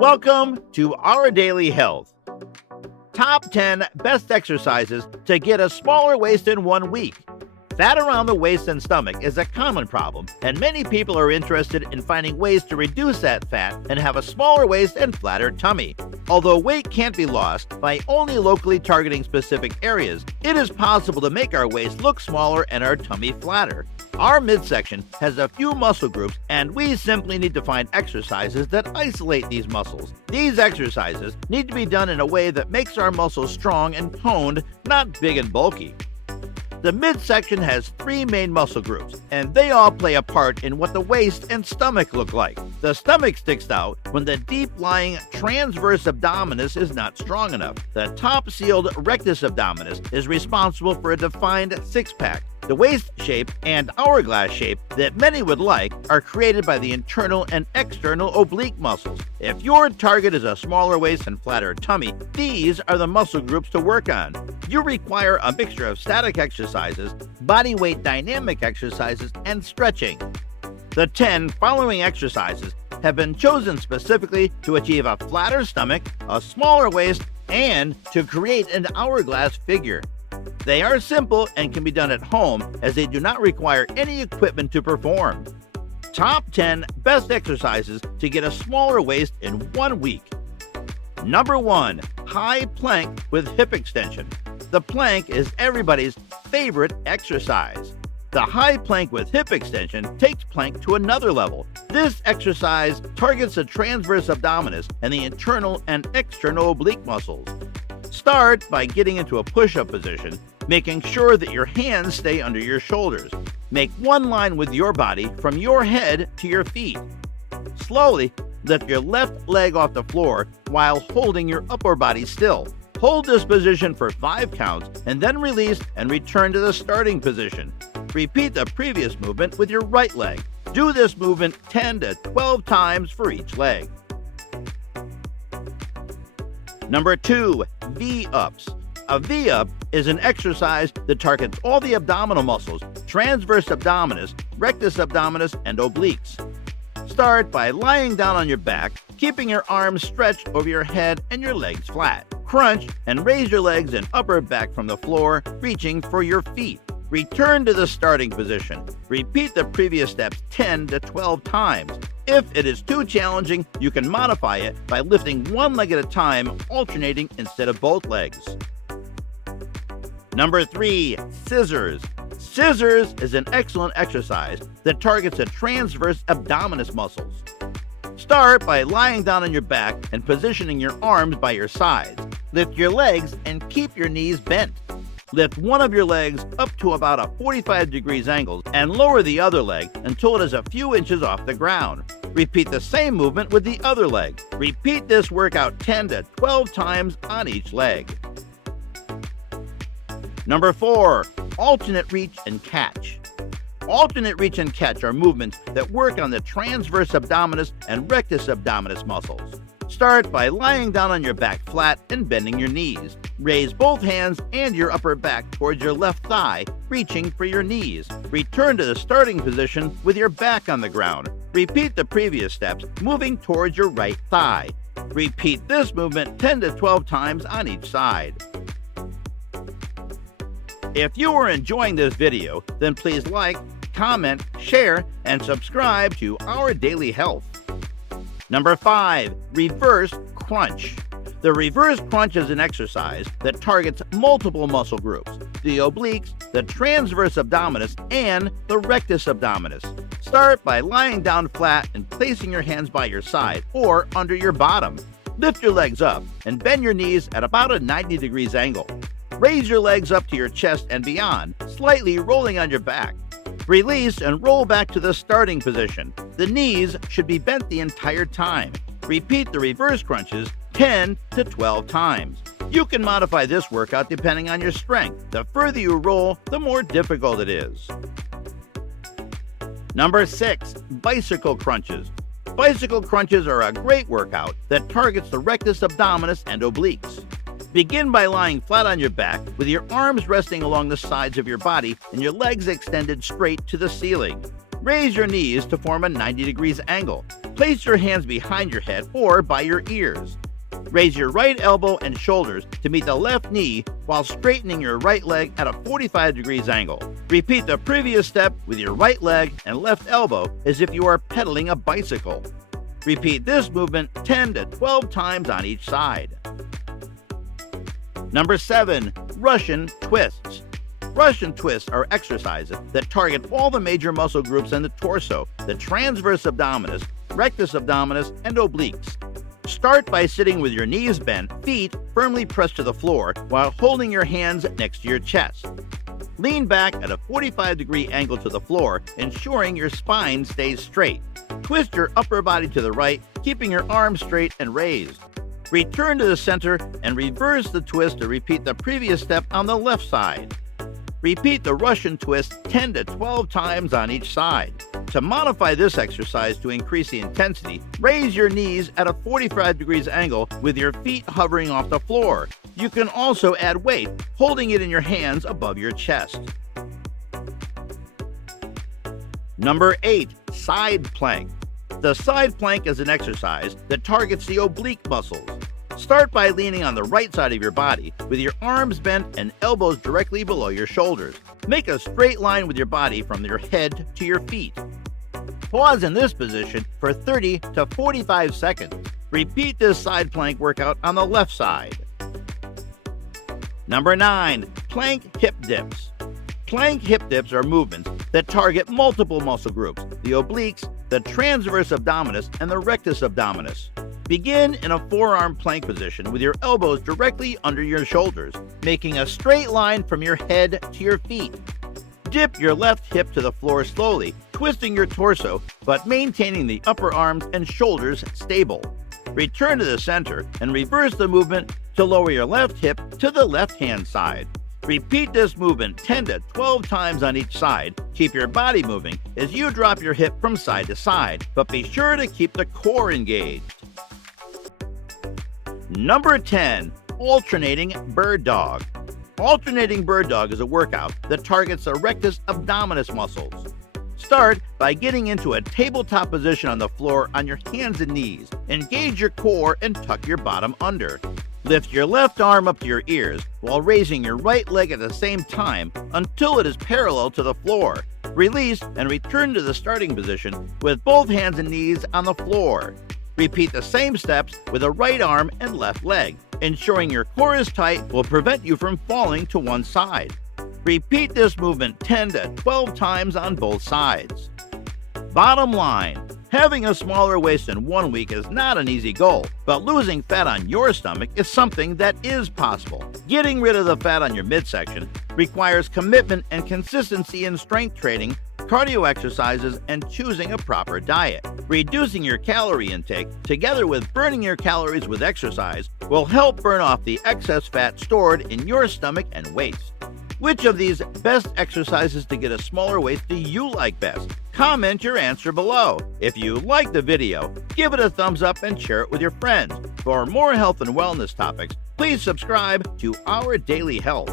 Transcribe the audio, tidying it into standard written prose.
Welcome to Our Daily Health. Top 10 best exercises to get a smaller waist in 1 week. Fat around the waist and stomach is a common problem, and many people are interested in finding ways to reduce that fat and have a smaller waist and flatter tummy. Although weight can't be lost by only locally targeting specific areas, it is possible to make our waist look smaller and our tummy flatter. Our midsection has a few muscle groups, and we simply need to find exercises that isolate these muscles. These exercises need to be done in a way that makes our muscles strong and toned, not big and bulky. The midsection has 3 main muscle groups, and they all play a part in what the waist and stomach look like. The stomach sticks out when the deep-lying transverse abdominis is not strong enough. The top-sealed rectus abdominis is responsible for a defined six-pack. The waist shape and hourglass shape that many would like are created by the internal and external oblique muscles. If your target is a smaller waist and flatter tummy, these are the muscle groups to work on. You require a mixture of static exercises, body weight dynamic exercises, and stretching. The 10 following exercises have been chosen specifically to achieve a flatter stomach, a smaller waist, and to create an hourglass figure. They are simple and can be done at home, as they do not require any equipment to perform. Top 10 best exercises to get a smaller waist in 1 week. Number 1. High plank with hip extension. The plank is everybody's favorite exercise. The high plank with hip extension takes plank to another level. This exercise targets the transverse abdominis and the internal and external oblique muscles. Start by getting into a push-up position, making sure that your hands stay under your shoulders. Make one line with your body from your head to your feet. Slowly lift your left leg off the floor while holding your upper body still. Hold this position for 5 counts and then release and return to the starting position. Repeat the previous movement with your right leg. Do this movement 10 to 12 times for each leg. Number 2. V-ups. A V-up is an exercise that targets all the abdominal muscles, transverse abdominis, rectus abdominis, and obliques. Start by lying down on your back, keeping your arms stretched over your head and your legs flat. Crunch and raise your legs and upper back from the floor, reaching for your feet. Return to the starting position. Repeat the previous steps 10 to 12 times. If it is too challenging, you can modify it by lifting one leg at a time, alternating instead of both legs. Number 3. Scissors. Scissors is an excellent exercise that targets the transverse abdominis muscles. Start by lying down on your back and positioning your arms by your sides. Lift your legs and keep your knees bent. Lift one of your legs up to about a 45 degrees angle and lower the other leg until it is a few inches off the ground. Repeat the same movement with the other leg. Repeat this workout 10 to 12 times on each leg. Number 4. Alternate reach and catch. Alternate reach and catch are movements that work on the transverse abdominis and rectus abdominis muscles. Start by lying down on your back flat and bending your knees. Raise both hands and your upper back towards your left thigh, reaching for your knees. Return to the starting position with your back on the ground. Repeat the previous steps, moving towards your right thigh. Repeat this movement 10 to 12 times on each side. If you are enjoying this video, then please like, comment, share, and subscribe to Our Daily Health. Number 5. Reverse crunch. The reverse crunch is an exercise that targets multiple muscle groups: the obliques, the transverse abdominis, and the rectus abdominis. Start by lying down flat and placing your hands by your side or under your bottom. Lift your legs up and bend your knees at about a 90 degrees angle. Raise your legs up to your chest and beyond, slightly rolling on your back. Release and roll back to the starting position. The knees should be bent the entire time. Repeat the reverse crunches 10 to 12 times. You can modify this workout depending on your strength. The further you roll, the more difficult it is. Number 6. Bicycle crunches. Bicycle crunches are a great workout that targets the rectus abdominis and obliques. Begin by lying flat on your back with your arms resting along the sides of your body and your legs extended straight to the ceiling. Raise your knees to form a 90 degrees angle. Place your hands behind your head or by your ears. Raise your right elbow and shoulders to meet the left knee while straightening your right leg at a 45 degrees angle. Repeat the previous step with your right leg and left elbow as if you are pedaling a bicycle. Repeat this movement 10 to 12 times on each side. Number 7. Russian twists. Russian twists are exercises that target all the major muscle groups in the torso, the transverse abdominis, rectus abdominis, and obliques. Start by sitting with your knees bent, feet firmly pressed to the floor while holding your hands next to your chest. Lean back at a 45-degree angle to the floor, ensuring your spine stays straight. Twist your upper body to the right, keeping your arms straight and raised. Return to the center and reverse the twist to repeat the previous step on the left side. Repeat the Russian twist 10 to 12 times on each side. To modify this exercise to increase the intensity, raise your knees at a 45 degrees angle with your feet hovering off the floor. You can also add weight, holding it in your hands above your chest. Number 8. Side plank. The side plank is an exercise that targets the oblique muscles. Start by leaning on the right side of your body with your arms bent and elbows directly below your shoulders. Make a straight line with your body from your head to your feet. Pause in this position for 30 to 45 seconds. Repeat this side plank workout on the left side. Number 9. Plank hip dips. Plank hip dips are movements that target multiple muscle groups, the obliques, the transverse abdominis, and the rectus abdominis. Begin in a forearm plank position with your elbows directly under your shoulders, making a straight line from your head to your feet. Dip your left hip to the floor slowly, twisting your torso, but maintaining the upper arms and shoulders stable. Return to the center and reverse the movement to lower your left hip to the left-hand side. Repeat this movement 10 to 12 times on each side. Keep your body moving as you drop your hip from side to side, but be sure to keep the core engaged. Number 10. Alternating bird dog. Alternating bird dog is a workout that targets the rectus abdominis muscles. Start by getting into a tabletop position on the floor on your hands and knees. Engage your core and tuck your bottom under. Lift your left arm up to your ears while raising your right leg at the same time until it is parallel to the floor. Release and return to the starting position with both hands and knees on the floor. Repeat the same steps with the right arm and left leg. Ensuring your core is tight will prevent you from falling to one side. Repeat this movement 10 to 12 times on both sides. Bottom line, having a smaller waist in 1 week is not an easy goal, but losing fat on your stomach is something that is possible. Getting rid of the fat on your midsection requires commitment and consistency in strength training, cardio exercises, and choosing a proper diet. Reducing your calorie intake, together with burning your calories with exercise, will help burn off the excess fat stored in your stomach and waist. Which of these best exercises to get a smaller waist do you like best? Comment your answer below. If you liked the video, give it a thumbs up and share it with your friends. For more health and wellness topics, please subscribe to Our Daily Health.